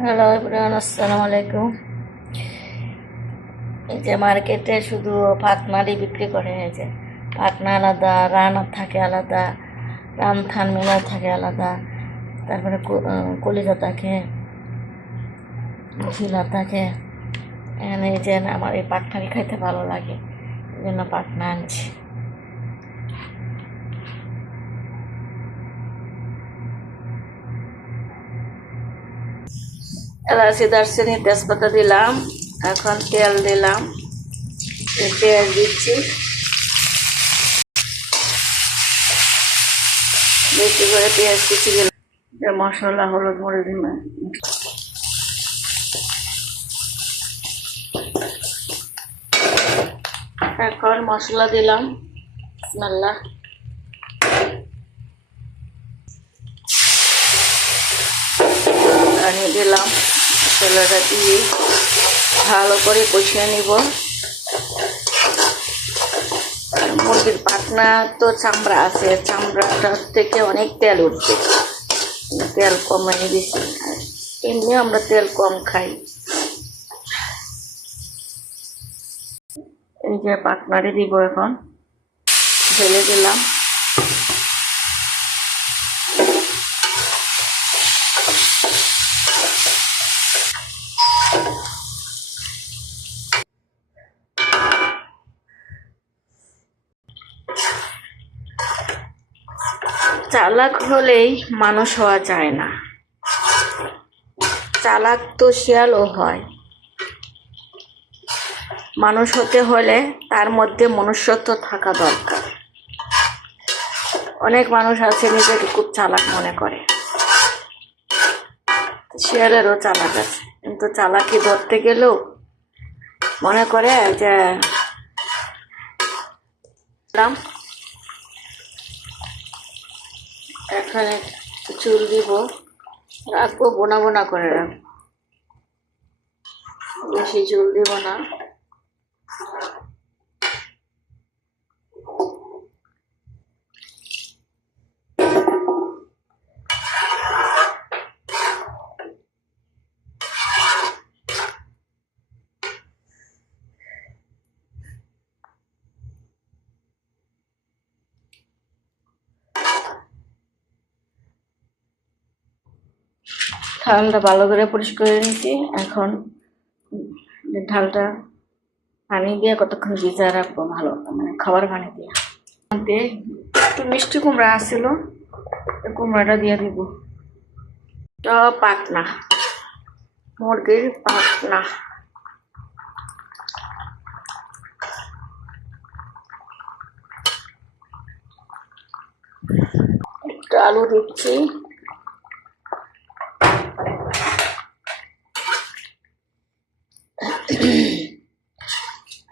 Hello everyone, আসসালামু আলাইকুম। এই যে মার্কেটে শুধু পাতনারই বিক্রি করে। এই যে পাতনা আলাদা, রান থাকে আলাদা, রান থান মিলাও থাকে আলাদা, তারপরে কলিজা থাকে, ঝিলা থাকে। এখানে এই যে আমার এই পাটনারি খাইতে ভালো লাগে, এই জন্য পাটনা আনছি। এলাচি, দারচিনি, তেজপাতা দিলাম। এখন তেল দিলাম, পেঁয়াজ দিচ্ছি, বেশি করে পেঁয়াজ কুচি দিলাম। মশলা, হলুদ, মরিচ দিলাম। এখন মশলা দিলাম, বিসমিল্লাহ। পানি দিলাম, মশলাটা দিয়ে ভালো করে কষিয়ে নিব। মুরগির পাটনা তো চামড়া আছে, চামড়াটার থেকে অনেক তেল উঠবে, তেল কমিয়ে দিছি। এমনি আমরা তেল কম খাই। এই যে পাটনারে দিব, এখন ঢেলে দিলাম। চালাক হলেই মানুষ হওয়া যায় না, চালাক তো শিয়ালও হয়। মানুষ হতে হলে তার মধ্যে মনুষ্যত্ব থাকা দরকার। অনেক মানুষ আছে নিজেকে খুব চালাক মনে করে, শিয়ালেরও চালাক আছে, কিন্তু চালাকি ধরতে গেলেও মনে করে যে এখানে চুল দিব, রাখবো, বোনা বোনা করে রাখবো, বেশি চুল দিব না। ঢালটা ভালো করে পরিষ্কার করে নিয়েছি। এখন ঢালটা পানি দিয়ে কতক্ষণ ভিজা রাখবো, ভালো মানে খাবার পানি দিয়ে। একটু মিষ্টি কুমড়া আসছিল, কুমড়াটা দিয়ে দিব। পাটনা, মুরগির পাটনা। একটু আলু দিচ্ছি,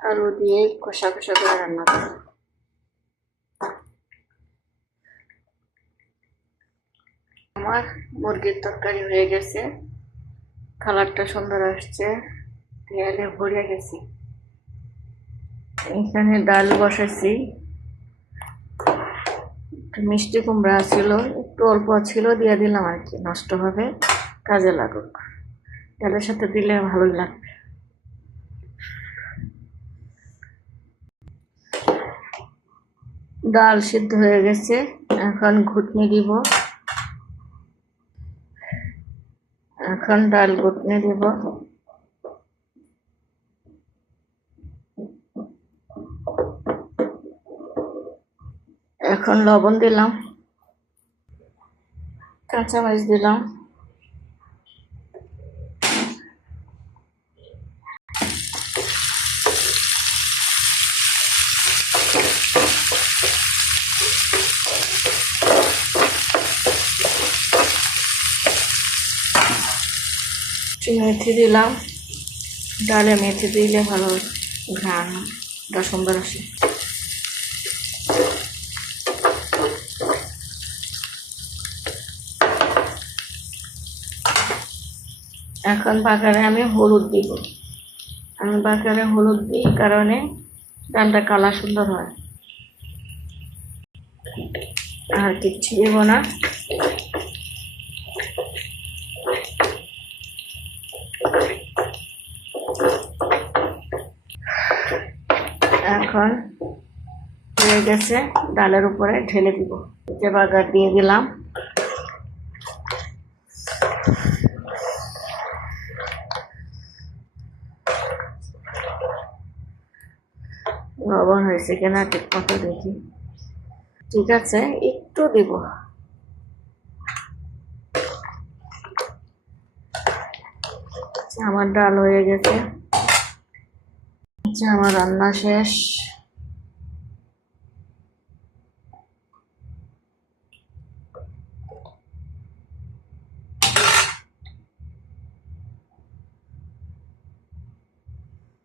আলু দিয়ে কষা কষা করে রান্না করব। আমার মুরগির তরকারি হয়ে গেছে, কালারটা সুন্দর আসছে, তেলে ভরে গেছি। এখানে ডাল বসাইছি, মিষ্টি কুমড়া ছিল, একটু অল্প ছিল, দিয়ে দিলাম আর কি, নষ্ট হবে, কাজে লাগুক। ডালের সাথে দিলে ভালোই লাগবে। ডাল সিদ্ধ হয়ে গেছে, এখন ঘুটনি দিব। এখন ডাল ঘুটনি দিব। এখন লবণ দিলাম, কাঁচামরিচ দিলাম, মেথি দিলাম। ডালে মেথি দিলে ভালো ঘ্রাণটা সুন্দর আসে। এখন বাগারে আমি হলুদ দিব। আমি বাগারে হলুদ দিই কারণে ডালটা কালার সুন্দর হয়। আর কিচ্ছু দিব না। এখন হয়ে গেছে, ডালের উপরে ঢেলে দিব। যে বাগার দিয়ে দিলাম। লবণ হয়েছে কিনা ঠিক মতো দেখি। ঠিক আছে, একটু দিব। আমার ডাল হয়ে গেছে। আমার রান্না শেষ।